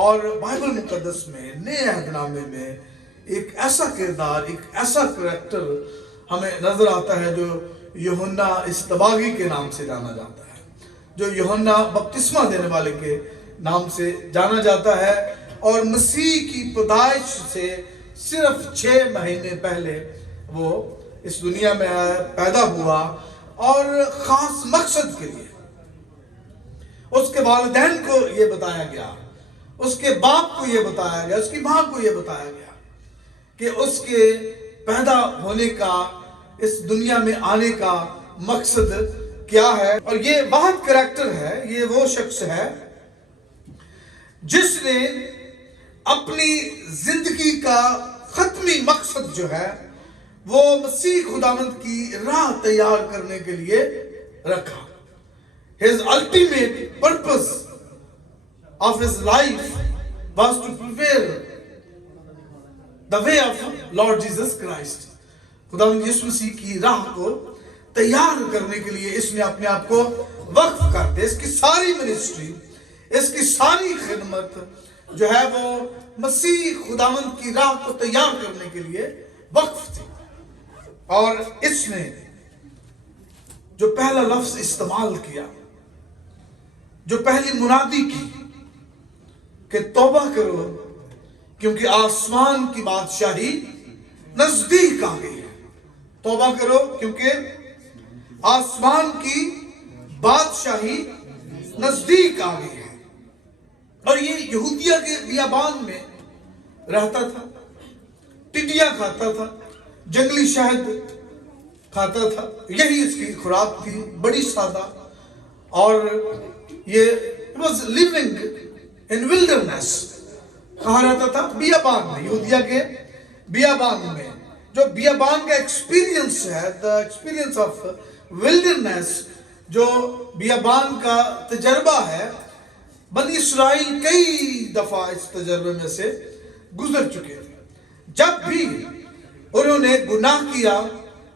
اور بائبل مقدس میں نئے عہد نامے میں ایک ایسا کردار، ایک ایسا کریکٹر ہمیں نظر آتا ہے جو یوحنا اصطباغی کے نام سے جانا جاتا ہے، جو یوحنا بپتسمہ دینے والے کے نام سے جانا جاتا ہے، اور مسیح کی پیدائش سے صرف 6 مہینے پہلے وہ اس دنیا میں پیدا ہوا، اور خاص مقصد کے لیے اس کے والدین کو یہ بتایا گیا، اس کے باپ کو یہ بتایا گیا، اس کی ماں کو یہ بتایا گیا کہ اس کے پیدا ہونے کا، اس دنیا میں آنے کا مقصد کیا ہے۔ اور یہ واحد کریکٹر ہے، یہ وہ شخص ہے جس نے اپنی زندگی کا ختمی مقصد جو ہے وہ مسیح خداوند کی راہ تیار کرنے کے لیے رکھا۔ His ultimate purpose of his life was to prepare the way of Lord Jesus Christ. خداوند یسوع مسیح کی راہ کو تیار کرنے کے لیے اس نے اپنے آپ کو وقف کر دیا۔ اس کی ساری منسٹری، اس کی ساری خدمت جو ہے وہ مسیح خداوند کی راہ کو تیار کرنے کے لیے وقف تھی۔ اور اس نے جو پہلا لفظ استعمال کیا، جو پہلی منادی کی کہ توبہ کرو کیونکہ آسمان کی بادشاہی نزدیک آ گئی ہے۔ توبہ کرو کیونکہ آسمان کی بادشاہی نزدیک آ گئی ہے۔ اور یہ یہودیہ کے بیابان میں رہتا تھا، ٹڈیاں کھاتا تھا، جنگلی شہد کھاتا تھا، یہی اس کی خوراک تھی، بڑی سادہ۔ اور یہ was living in wilderness، کہاں رہتا تھا؟ بیابان میں، یہودیہ کے بیابان میں۔ جو بیابان کا ایکسپیرینس ہے، the experience of wilderness، جو بیابان کا تجربہ ہے، بنی اسرائیل کئی دفعہ اس تجربے میں سے گزر چکے تھے۔ جب بھی انہوں نے گناہ کیا،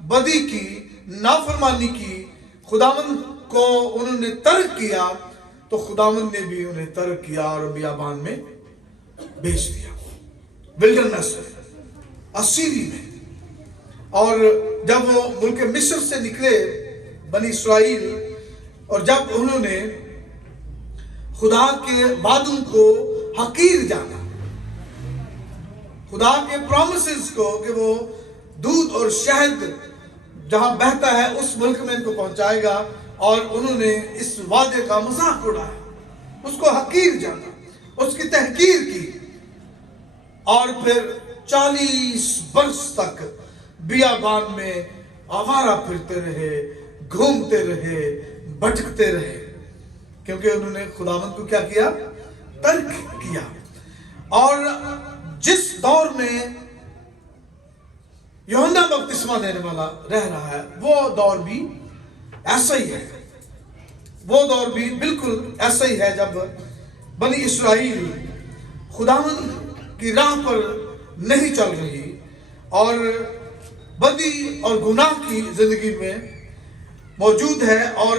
بدی کی، نافرمانی کی، خداوند کو انہوں نے ترک کیا، تو خداوند نے بھی انہیں ترک کیا اور بیابان میں بیچ دیا، ولڈرنس میں، اسیری میں۔ اور جب وہ ملک مصر سے نکلے بنی اسرائیل، اور جب انہوں نے خدا کے وعدوں کو حقیر جانا، خدا کے پرومسز کو کہ وہ دودھ اور شہد جہاں بہتا ہے اس ملک میں ان کو پہنچائے گا، اور انہوں نے اس وعدے کا مذاق اڑایا، اس کو حقیر جانا، اس کی تحقیر کی، اور پھر 40 برس تک بیابان میں آوارہ پھرتے رہے، گھومتے رہے، بھٹکتے رہے، کیونکہ انہوں نے خداوند کو کیا کیا؟ ترک کیا۔ اور جس دور میں یوحنا بپتسمہ دینے والا رہ رہا ہے، وہ دور بھی ایسا ہی ہے، وہ دور بھی بالکل ایسا ہی ہے جب بنی اسرائیل خداوند کی راہ پر نہیں چل رہی اور بدی اور گناہ کی زندگی میں موجود ہے۔ اور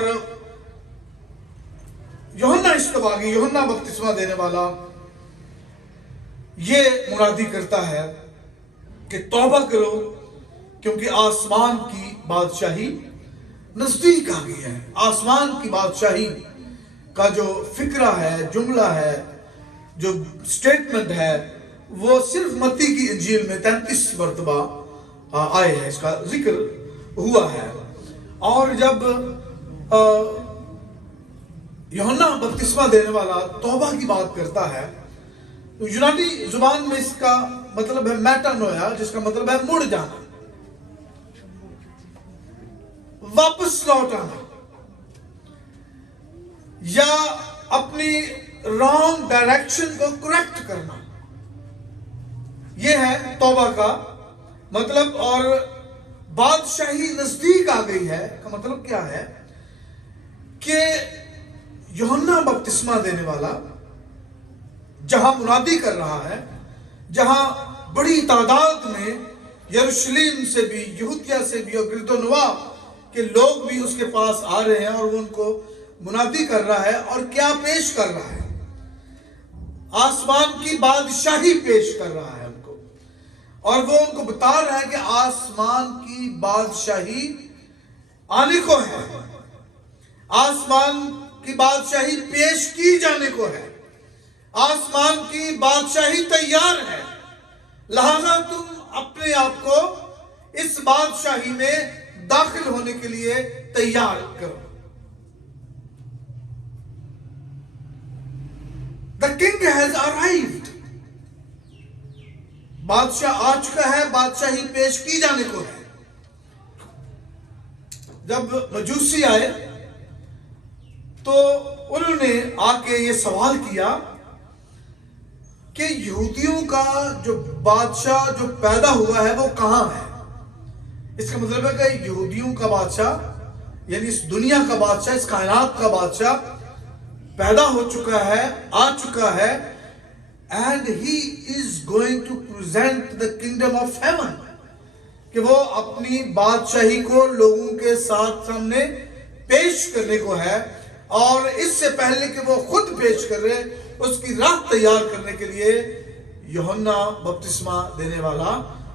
یوحنا اصطباغی، یوحنا بپتسمہ دینے والا یہ منادی کرتا ہے کہ توبہ کرو کیونکہ آسمان کی بادشاہی نزدیک آ گئی ہے۔ آسمان کی بادشاہی کا جو فکرہ ہے، جملہ ہے، جو سٹیٹمنٹ ہے، وہ صرف متی کی انجیل میں 33 مرتبہ آئے ہیں، اس کا ذکر ہوا ہے۔ اور جب یوحنا بپتسمہ دینے والا توبہ کی بات کرتا ہے، تو یونانی زبان میں اس کا مطلب ہے میٹانویا، جس کا مطلب ہے مڑ جانا، واپس لوٹ آنا، یا اپنی رانگ ڈائریکشن کو کریکٹ کرنا، یہ ہے توبہ کا مطلب۔ اور بادشاہی نزدیک آ گئی ہے کا مطلب کیا ہے کہ یوحنا بپتسمہ دینے والا جہاں منادی کر رہا ہے، جہاں بڑی تعداد میں یروشلم سے بھی، یہودیہ سے بھی اور گرد و نواح کے لوگ بھی اس کے پاس آ رہے ہیں، اور وہ ان کو منادی کر رہا ہے اور کیا پیش کر رہا ہے؟ آسمان کی بادشاہی پیش کر رہا ہے ان کو، اور وہ ان کو بتا رہا ہے کہ آسمان کی بادشاہی آنے کو ہے، آسمان کی بادشاہی پیش کی جانے کو ہے، آسمان کی بادشاہی تیار ہے، لہذا تم اپنے آپ کو اس بادشاہی میں داخل ہونے کے لیے تیار کرو۔ The king has arrived. بادشاہ آ چکا ہے، بادشاہی پیش کی جانے کو ہے۔ جب مجوسی آئے تو انہوں نے آ کے یہ سوال کیا کہ یہودیوں کا جو بادشاہ جو پیدا ہوا ہے وہ کہاں ہے؟ اس کا مطلب ہے کہ یہودیوں کا بادشاہ یعنی اس دنیا کا بادشاہ، اس کائنات کا بادشاہ پیدا ہو چکا ہے، آ چکا ہے، and he is going to present the kingdom of heaven، کہ وہ اپنی بادشاہی کو لوگوں کے سامنے پیش کرنے کو ہے، اور اس سے پہلے کہ وہ خود پیش کرے اس کی راہ تیار کرنے کے لیے یوحنا بپتسمہ دینے والا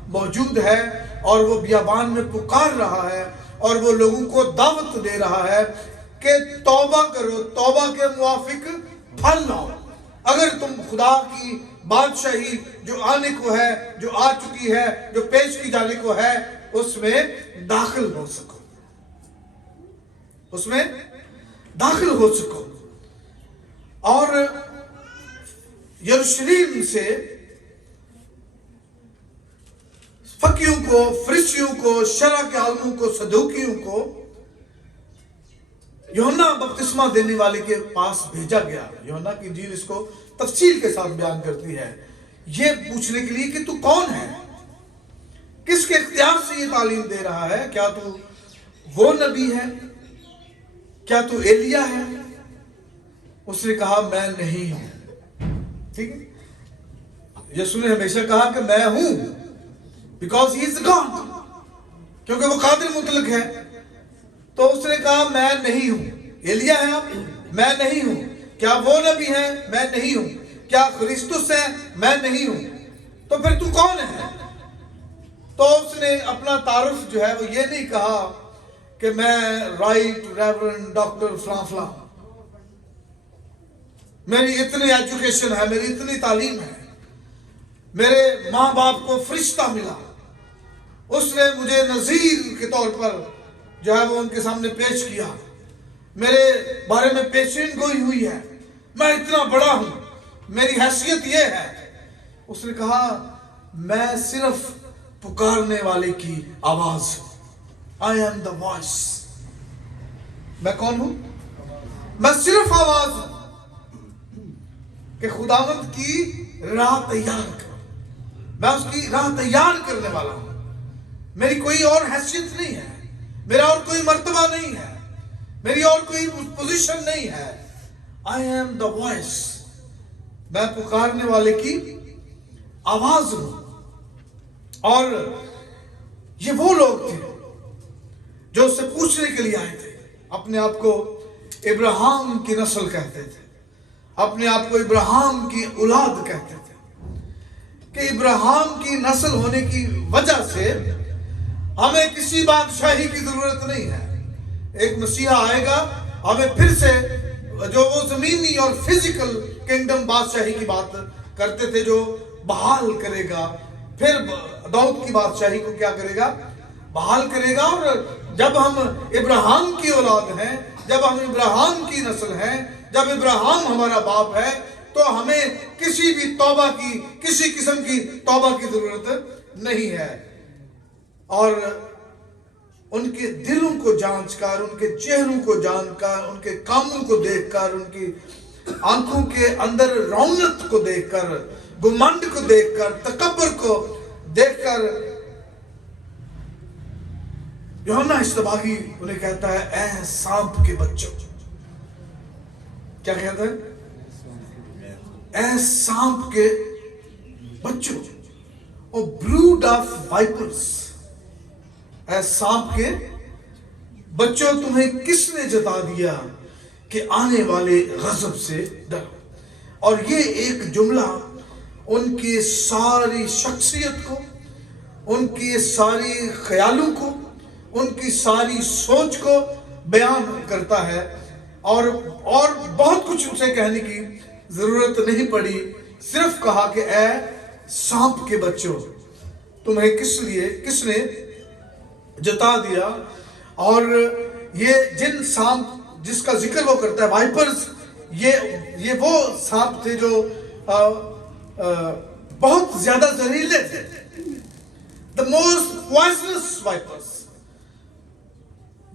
موجود ہے، اور وہ بیابان میں پکار رہا ہے اور وہ لوگوں کو دعوت دے رہا ہے کہ توبہ کرو، توبہ کے موافق پھل لاؤ۔ اگر تم خدا کی بادشاہی جو آنے کو ہے، جو آ چکی ہے، جو پیش کی جانے کو ہے، اس میں داخل ہو سکو، اس میں داخل ہو سکو۔ اور یروشلم سے فقیوں کو، فرشتیوں کو، شرع کے عالموں کو، صدوقیوں کو یوحنا بپتسمہ دینے والے کے پاس بھیجا گیا۔ یوحنا کی انجیل اس کو تفصیل کے ساتھ بیان کرتی ہے، یہ پوچھنے کے لیے کہ تو کون ہے، کس کے اختیار سے یہ تعلیم دے رہا ہے، کیا تو وہ نبی ہے، کیا تو ایلیا ہے؟ اس نے کہا میں نہیں ہوں۔ ٹھیک ہے، یسوع نے ہمیشہ کہا کہ میں ہوں، because he is God، کیونکہ وہ قادر مطلق ہے۔ تو اس نے کہا میں نہیں ہوں۔ ایلیا ہے آپ؟ میں نہیں ہوں۔ کیا وہ نبی ہے؟ میں نہیں ہوں۔ کیا کرسٹس ہے؟ میں نہیں ہوں۔ تو پھر تو کون ہے؟ تو اس نے اپنا تعارف جو ہے وہ یہ نہیں کہا کہ میں رائٹ ریورنڈ ڈاکٹر فلاں فلاں، میری اتنی ایجوکیشن ہے، میری اتنی تعلیم ہے، میرے ماں باپ کو فرشتہ ملا، اس نے مجھے نذیر کے طور پر جو ہے وہ ان کے سامنے پیش کیا، میرے بارے میں پیشین گوئی ہوئی ہے، میں اتنا بڑا ہوں، میری حیثیت یہ ہے۔ اس نے کہا میں صرف پکارنے والے کی آواز ہوں، I am the voice۔ میں کون ہوں؟ میں صرف آواز ہوں کہ خداوند کی راہ تیار کرو، میں اس کی راہ تیار کرنے والا ہوں۔ میری کوئی اور حیثیت نہیں ہے، میرا اور کوئی مرتبہ نہیں ہے، میری اور کوئی پوزیشن نہیں ہے۔ I am the voice، میں پکارنے والے کی آواز ہوں۔ اور یہ وہ لوگ تھے جو اس سے پوچھنے کے لیے آئے تھے، اپنے آپ کو ابراہیم کی نسل کہتے تھے، اپنے آپ کو ابراہیم کی اولاد کہتے تھے، کہ ابراہیم کی نسل ہونے کی وجہ سے ہمیں کسی بادشاہی کی ضرورت نہیں ہے۔ ایک مسیحا آئے گا، ہمیں پھر سے جو وہ زمینی اور فزیکل کنگڈم بادشاہی کی بات کرتے تھے جو بحال کرے گا، پھر داؤد کی بادشاہی کو کیا کرے گا؟ بحال کرے گا۔ اور جب ہم ابراہیم کی اولاد ہیں، جب ہم ابراہیم کی نسل ہیں، جب ابراہیم ہمارا باپ ہے، تو ہمیں کسی بھی توبہ کی، کسی قسم کی توبہ کی ضرورت نہیں ہے۔ اور ان کے دلوں کو جانچ کر، ان کے چہروں کو جان کر، ان کے کاموں کو دیکھ کر، ان کی آنکھوں کے اندر رونق کو دیکھ کر، گمنڈ کو دیکھ کر، تکبر کو دیکھ کر، یوحنا اشتباہی انہیں کہتا ہے اے سانپ کے بچوں۔ کیا کہتا ہے؟ اے سانپ کے بچوں، او بروڈ آف وائپرز، اے سانپ کے بچوں تمہیں کس نے جتا دیا کہ آنے والے غضب سے ڈرو۔ اور یہ ایک جملہ ان کی ساری شخصیت کو، ان کی ساری خیالوں کو، ان کی ساری سوچ کو بیان کرتا ہے، اور بہت کچھ اسے کہنے کی ضرورت نہیں پڑی، صرف کہا کہ اے سانپ کے بچوں، تمہیں کس نے جتا دیا. اور یہ جن سانپ جس کا ذکر وہ کرتا ہے، وائپرز، یہ وہ سانپ تھے جو بہت زیادہ زہریلے تھے. The most poisonous vipers،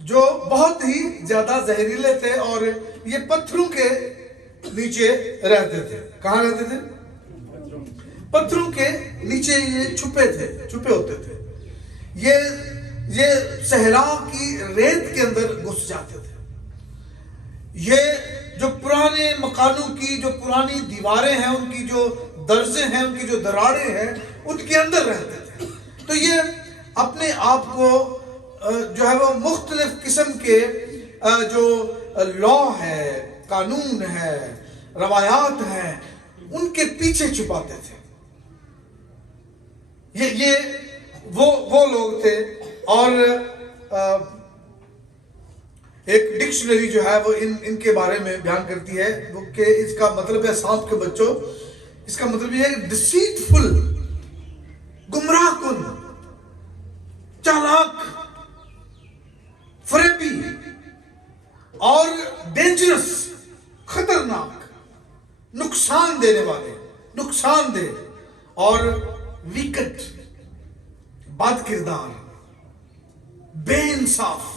جو بہت ہی زیادہ زہریلے تھے، اور یہ پتھروں کے نیچے رہتے تھے. کہاں رہتے تھے؟ پتھروں کے نیچے یہ چھپے ہوتے تھے. یہ صحرا کی ریت کے اندر گھس جاتے تھے. یہ جو پرانے مکانوں کی جو پرانی دیواریں ہیں، ان کی جو درزیں ہیں، ان کی جو دراڑیں ہیں، ان کے اندر رہتے تھے. تو یہ اپنے آپ کو جو ہے وہ مختلف قسم کے جو لا ہے، قانون ہے، روایات ہیں، ان کے پیچھے چھپاتے تھے. یہ وہ لوگ تھے. اور ایک ڈکشنری جو ہے وہ ان کے بارے میں بیان کرتی ہے کہ اس کا مطلب ہے سانپ کے بچوں، اس کا مطلب یہ ہے ڈسیٹفل، گمراہ کن، چالاک، فریبی اور ڈینجرس، خطرناک، نقصان دینے والے، نقصان دہ اور ویکٹ، بد کردار، بے انصاف.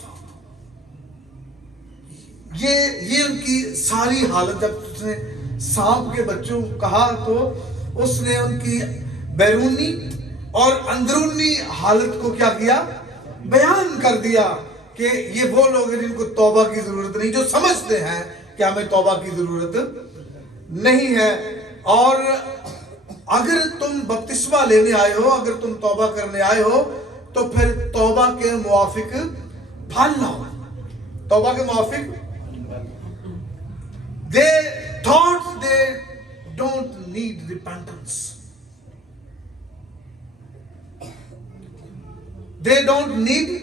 یہ ان کی ساری حالت. جب اس نے سانپ کے بچوں کہا تو اس نے ان کی بیرونی اور اندرونی حالت کو کیا کیا؟ بیان کر دیا کہ یہ وہ لوگ ہیں جن کو توبہ کی ضرورت نہیں، جو سمجھتے ہیں کہ ہمیں توبہ کی ضرورت نہیں ہے. اور اگر تم بپتسمہ لینے آئے ہو، اگر تم توبہ کرنے آئے ہو، تو پھر توبہ کے موافق پھل لاؤ. توبہ کے موافق. They thought they don't need repentance. They don't need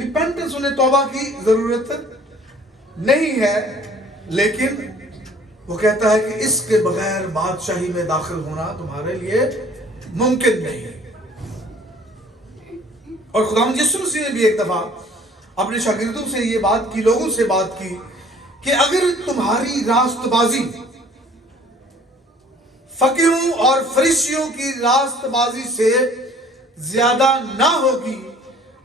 repentance. انہیں توبہ کی ضرورت نہیں ہے. لیکن وہ کہتا ہے کہ اس کے بغیر بادشاہی میں داخل ہونا تمہارے لیے ممکن نہیں ہے. اور خداوند یسوع مسیح نے بھی ایک دفعہ اپنے شاگردوں سے یہ بات کی، لوگوں سے بات کی کہ اگر تمہاری راست بازی فقیہوں اور فریسیوں کی راست بازی سے زیادہ نہ ہوگی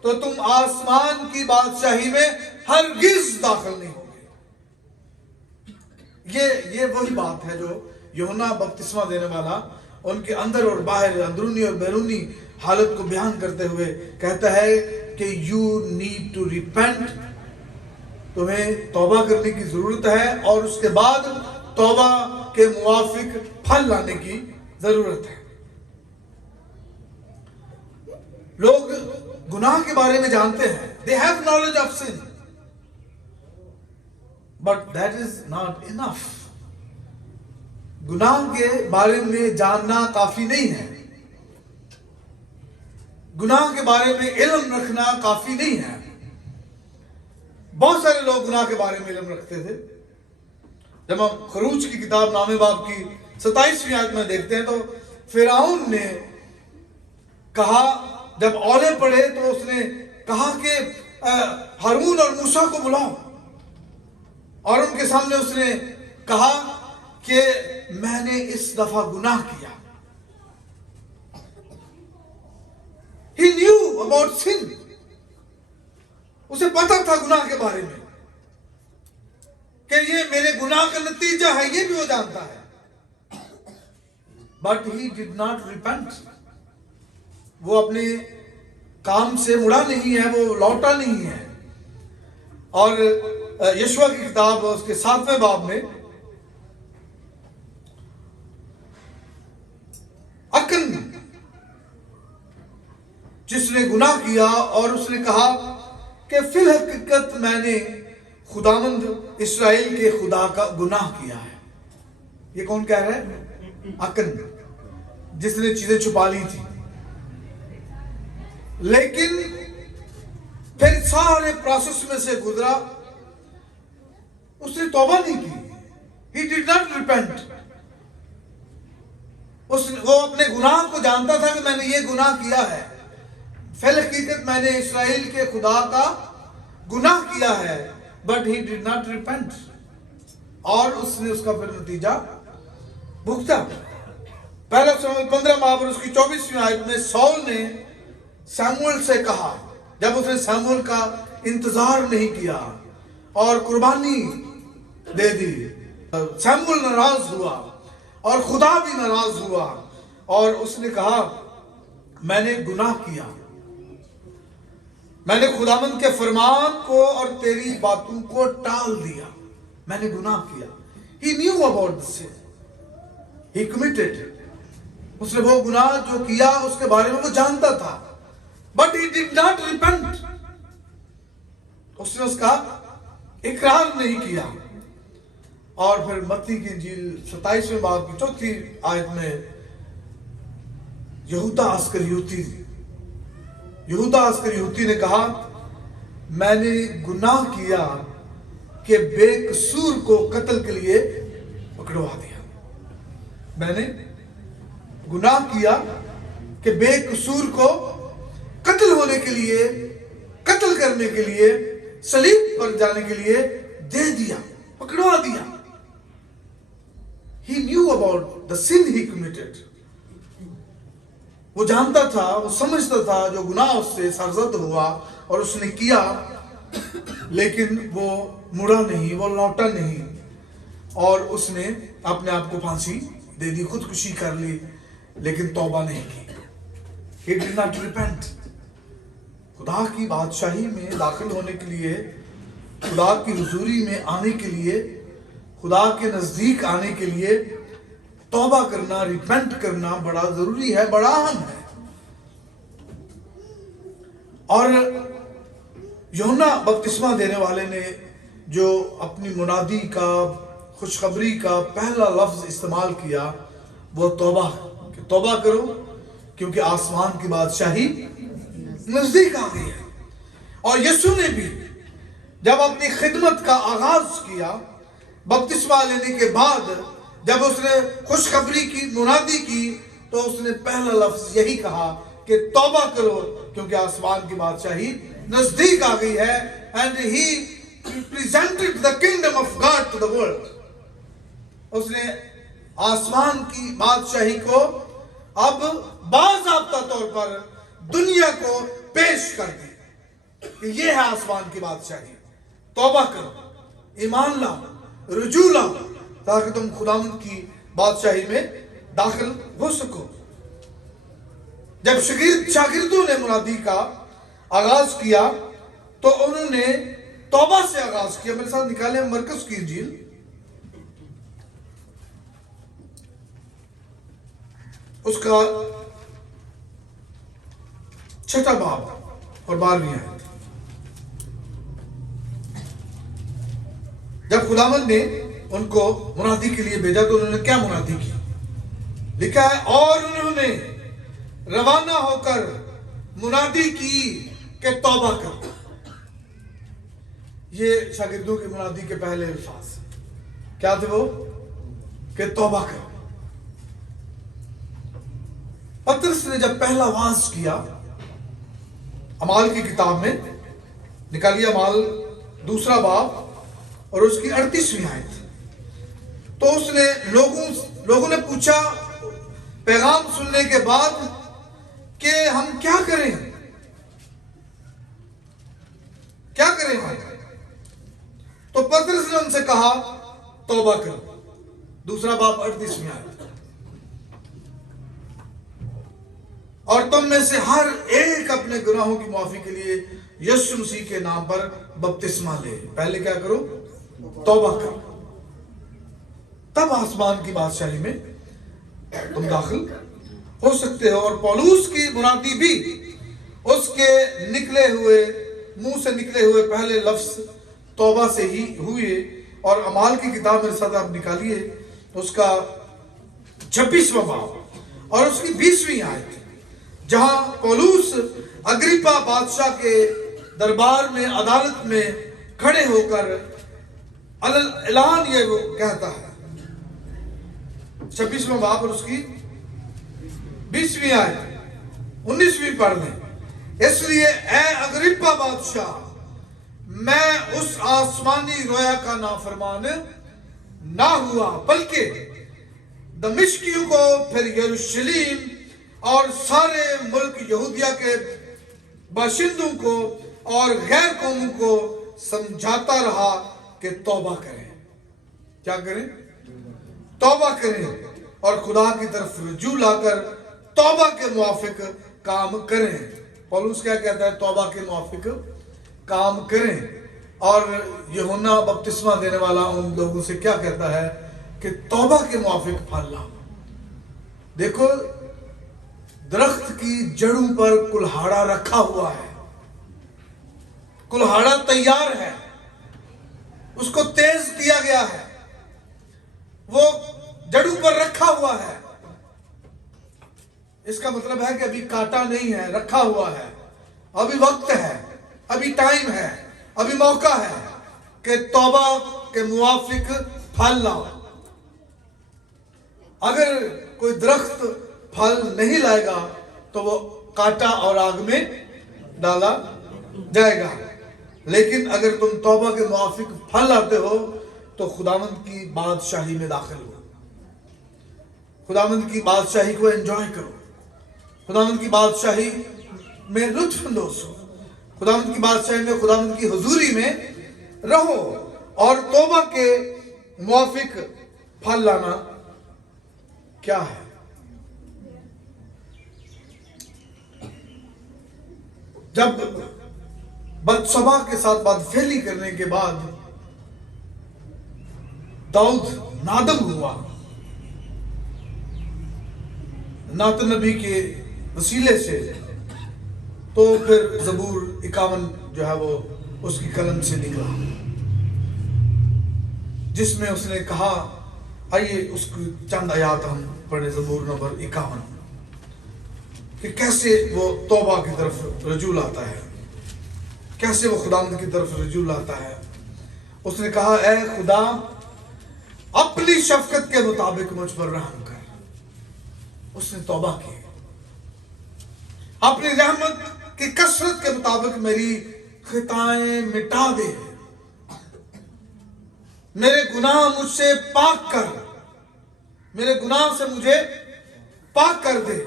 تو تم آسمان کی بادشاہی میں ہرگز داخل نہیں ہوگے. یہ وہی بات ہے جو یوحنا بپتسمہ دینے والا ان کے اندر اور باہر، اندرونی اور بیرونی حالت کو بیان کرتے ہوئے کہتا ہے کہ you need to repent. تمہیں توبہ کرنے کی ضرورت ہے، اور اس کے بعد توبہ کے موافق پھل لانے کی ضرورت ہے. لوگ گناہ کے بارے میں جانتے ہیں. They have knowledge of sin. But that is not enough. گناہ کے بارے میں جاننا کافی نہیں ہے. گناہ کے بارے میں علم رکھنا کافی نہیں ہے. بہت سارے لوگ گناہ کے بارے میں علم رکھتے تھے. جب ہم خروج کی کتاب نامے باب کی 27ویں آیت میں دیکھتے ہیں تو فرعون نے کہا، جب اولے پڑے تو اس نے کہا کہ ہارون اور موسیٰ کو بلاؤ، اور ان کے سامنے اس نے کہا کہ میں نے اس دفعہ گناہ کیا. He knew about sin. اسے پتا تھا گناہ کے بارے میں کہ یہ میرے گناہ کا نتیجہ ہے، یہ بھی وہ جانتا ہے. But he did not repent. وہ اپنے کام سے مڑا نہیں ہے، وہ لوٹا نہیں ہے. اور یشوع کی کتاب اس کے 7ویں باب میں اکن جس نے گناہ کیا اور اس نے کہا کہ فی الحقیقت میں نے خداوند اسرائیل کے خدا کا گناہ کیا ہے. یہ کون کہہ رہا ہے؟ اکن، جس نے چیزیں چھپا لی تھی. لیکن پھر سارے پروسیس میں سے گزرا، اس نے توبہ نہیں کی. He did not repent. وہ اپنے گناہ کو جانتا تھا کہ میں نے یہ گناہ کیا ہے، فی الحقیقت میں نے اسرائیل کے خدا کا گناہ کیا ہے، but he did not repent. اور اس نے اس کا پھر نتیجہ بھگتا. پہلا سموئیل 15 باب اور اس کی 24ویں آیت میں سول نے سیموئیل سے کہا، جب اس نے سیموئیل کا انتظار نہیں کیا اور قربانی دے دی، سیموئیل ناراض ہوا اور خدا بھی ناراض ہوا، اور اس نے کہا میں نے گناہ کیا، میں نے خداوند کے فرمان کو اور تیری باتوں کو ٹال دیا، میں نے گناہ کیا. He knew about the sin. He committed. اس نے وہ گناہ جو کیا اس کے بارے میں وہ جانتا تھا. But he did not repent. اس نے اس کا اقرار نہیں کیا. اور پھر متی کی انجیل 27ویں باب کی 4 آیت میں یہودا اسکریوتی نے کہا میں نے گناہ کیا کہ بے قصور کو قتل کے لیے پکڑوا دیا. میں نے گناہ کیا کہ بے قصور کو قتل ہونے کے لیے، قتل کرنے کے لیے، صلیب پر جانے کے لیے دے دیا، پکڑوا دیا. He knew about the sin he committed. وہ جانتا تھا، وہ سمجھتا تھا جو گناہ اس سے سرزد ہوا اور اس نے کیا، لیکن وہ مڑا نہیں، وہ لوٹا نہیں، اور اس نے اپنے آپ کو پھانسی دے دی، خودکشی کر لی، لیکن توبہ نہیں کی. He did not repent. خدا کی بادشاہی میں داخل ہونے کے لیے، خدا کی حضوری میں آنے کے لیے، خدا کے نزدیک آنے کے لیے توبہ کرنا، ریپینٹ کرنا بڑا ضروری ہے، بڑا اہم ہے. اور یوحنا بپتسمہ دینے والے نے جو اپنی منادی کا، خوشخبری کا پہلا لفظ استعمال کیا وہ توبہ، کہ توبہ کرو کیونکہ آسمان کی بادشاہی نزدیک آ گئی ہے. اور یسوع نے بھی جب اپنی خدمت کا آغاز کیا، بپتسمہ لینے کے بعد جب اس نے خوشخبری کی منادی کی، تو اس نے پہلا لفظ یہی کہا کہ توبہ کرو کیونکہ آسمان کی بادشاہی نزدیک آ گئی ہے. and he presented the kingdom of God to the world. اس نے آسمان کی بادشاہی کو اب باضابطہ طور پر دنیا کو پیش کر دی کہ یہ ہے آسمان کی بادشاہی. توبہ کرو، ایمان لاؤ، رجوع لاؤ، تاکہ تم خداوند کی بادشاہی میں داخل ہو سکو. جب شاگردوں نے منادی کا آغاز کیا تو انہوں نے توبہ سے آغاز کیا. میرے ساتھ نکالیں مرکز کی انجیل اس کا 6 باب اور 12ویں آیت. جب خداوند نے ان کو منادی کے لیے بھیجا تو انہوں نے کیا منادی کی؟ لکھا ہے اور انہوں نے روانہ ہو کر منادی کی کہ توبہ کرو. یہ شاگردوں کی منادی کے پہلے الفاظ کیا تھے؟ وہ کہ توبہ کرو. پترس نے جب پہلا واعظ کیا اعمال کی کتاب میں، نکالیے اعمال 2 باب اور اس کی 38ویں آیت، تو اس نے لوگوں نے پوچھا پیغام سننے کے بعد کہ ہم کیا کریں، کیا کریں ہم؟ تو پترس نے ان سے کہا توبہ کرو. 2 باب 38ویں آیت. اور تم میں سے ہر ایک اپنے گناہوں کی معافی کے لیے یسوع مسیح کے نام پر بپتسمہ لے. پہلے کیا کرو؟ توبہ کرو، تب آسمان کی بادشاہی میں تم داخل ہو سکتے ہو. اور پولوس کی منادی بھی اس کے نکلے ہوئے منہ سے نکلے ہوئے پہلے لفظ توبہ سے ہی ہوئے. اور اعمال کی کتاب میرے ساتھ آپ نکالیے اس کا 26واں باب اور اس کی 20ویں آیت، جہاں پولس اگریپا بادشاہ کے دربار میں عدالت میں کھڑے ہو کر اعلان یہ وہ کہتا ہے، 26واں باب اور اس کی 20ویں آیت، 19ویں پڑھ لیں۔ اس لیے اے اگریپا بادشاہ، میں اس آسمانی رویا کا نافرمان نہ ہوا، بلکہ دمشقیوں کو، پھر یروشلیم اور سارے ملک یہودیہ کے باشندوں کو اور غیر قوموں کو سمجھاتا رہا کہ توبہ کریں۔ کیا کریں؟ توبہ کریں اور خدا کی طرف رجوع لا کر توبہ کے موافق کام کریں۔ پولس کیا کہتا ہے؟ توبہ کے موافق کام کریں۔ اور یوحنا بپتسمہ دینے والا ان لوگوں سے کیا کہتا ہے کہ توبہ کے موافق پھل لاؤ۔ دیکھو، درخت کی جڑوں پر کلہاڑا رکھا ہوا ہے، کلہاڑا تیار ہے، اس کو تیز کیا گیا ہے، وہ جڑوں پر رکھا ہوا ہے۔ اس کا مطلب ہے کہ ابھی کاٹا نہیں ہے، رکھا ہوا ہے، ابھی وقت ہے، ابھی ٹائم ہے، ابھی موقع ہے کہ توبہ کے موافق پھل لاؤ۔ اگر کوئی درخت پھل نہیں لائے گا تو وہ کاٹا اور آگ میں ڈالا جائے گا، لیکن اگر تم توبہ کے موافق پھل لاتے ہو تو خداوند کی بادشاہی میں داخل ہو، خداوند کی بادشاہی کو انجوائے کرو، خداوند کی بادشاہی میں لطف اندوز ہو، خداوند کی بادشاہی میں، خداوند کی حضوری میں رہو۔ اور توبہ کے موافق پھل لانا کیا ہے؟ جب بتشبہ کے ساتھ بدفعلی کرنے کے بعد داؤد نادم ہوا، ناتن نبی کے وسیلے سے، تو پھر زبور 51 جو ہے وہ اس کی قلم سے نکلا، جس میں اس نے کہا، آئیے اس کی چند آیات ہم پڑھیں، زبور نمبر 51، کہ کیسے وہ توبہ کی طرف رجوع لاتا ہے، کیسے وہ خداوند کی طرف رجوع لاتا ہے۔ اس نے کہا، اے خدا، اپنی شفقت کے مطابق مجھ پر رحم کر۔ اس نے توبہ کی، اپنی رحمت کی کثرت کے مطابق میری خطائیں مٹا دے، میرے گناہ مجھ سے پاک کر، میرے گناہ سے مجھے پاک کر دے۔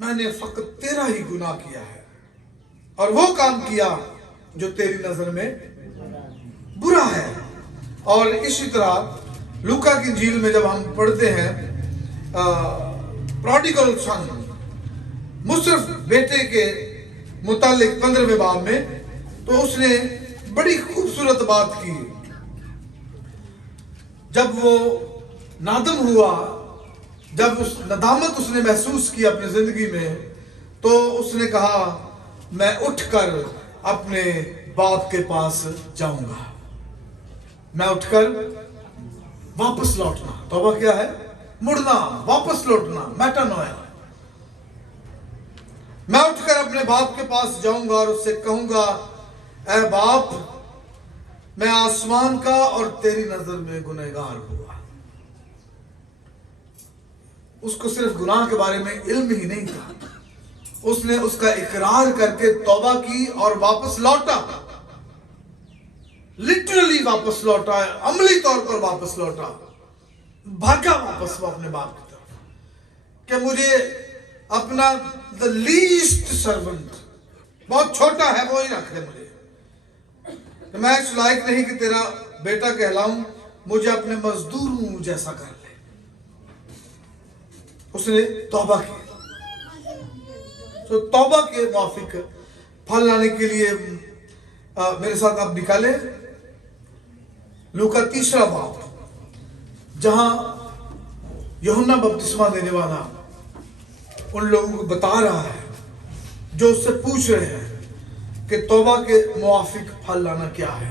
میں نے فقط تیرا ہی گناہ کیا ہے اور وہ کام کیا جو تیری نظر میں برا ہے۔ اور اسی طرح لوکا کی انجیل میں جب ہم پڑھتے ہیں پراڈیگل سن، مصرف بیٹے کے متعلق 15ویں باب میں، تو اس نے بڑی خوبصورت بات کی۔ جب وہ نادم ہوا، جب اس ندامت اس نے محسوس کی اپنی زندگی میں، تو اس نے کہا، میں اٹھ کر اپنے باپ کے پاس جاؤں گا، میں اٹھ کر واپس لوٹنا۔ توبہ کیا ہے؟ مڑنا، واپس لوٹنا، میٹانویا۔ میں اٹھ کر اپنے باپ کے پاس جاؤں گا اور اس سے کہوں گا، اے باپ، میں آسمان کا اور تیری نظر میں گنہگار ہوا۔ اس کو صرف گناہ کے بارے میں علم ہی نہیں تھا، اس نے اس کا اقرار کر کے توبہ کی اور واپس لوٹا، لٹرلی واپس لوٹا، عملی طور پر واپس لوٹا، بھاگا واپس وہ اپنے باپ کی طرف کہ مجھے اپنا the least servant، بہت چھوٹا ہے، وہی رکھ دے مجھے، میں اس لائق نہیں کہ تیرا بیٹا کہلاؤں، مجھے اپنے مزدوروں جیسا کر لے۔ اس نے توبہ کی۔ تو توبہ کے موافق پھل لانے کے لیے میرے ساتھ آپ نکالیں لوکا 3 باب، جہاں یوحنا بپتسمہ دینے والا ان لوگوں کو بتا رہا ہے جو اس سے پوچھ رہے ہیں کہ توبہ کے موافق پھل لانا کیا ہے۔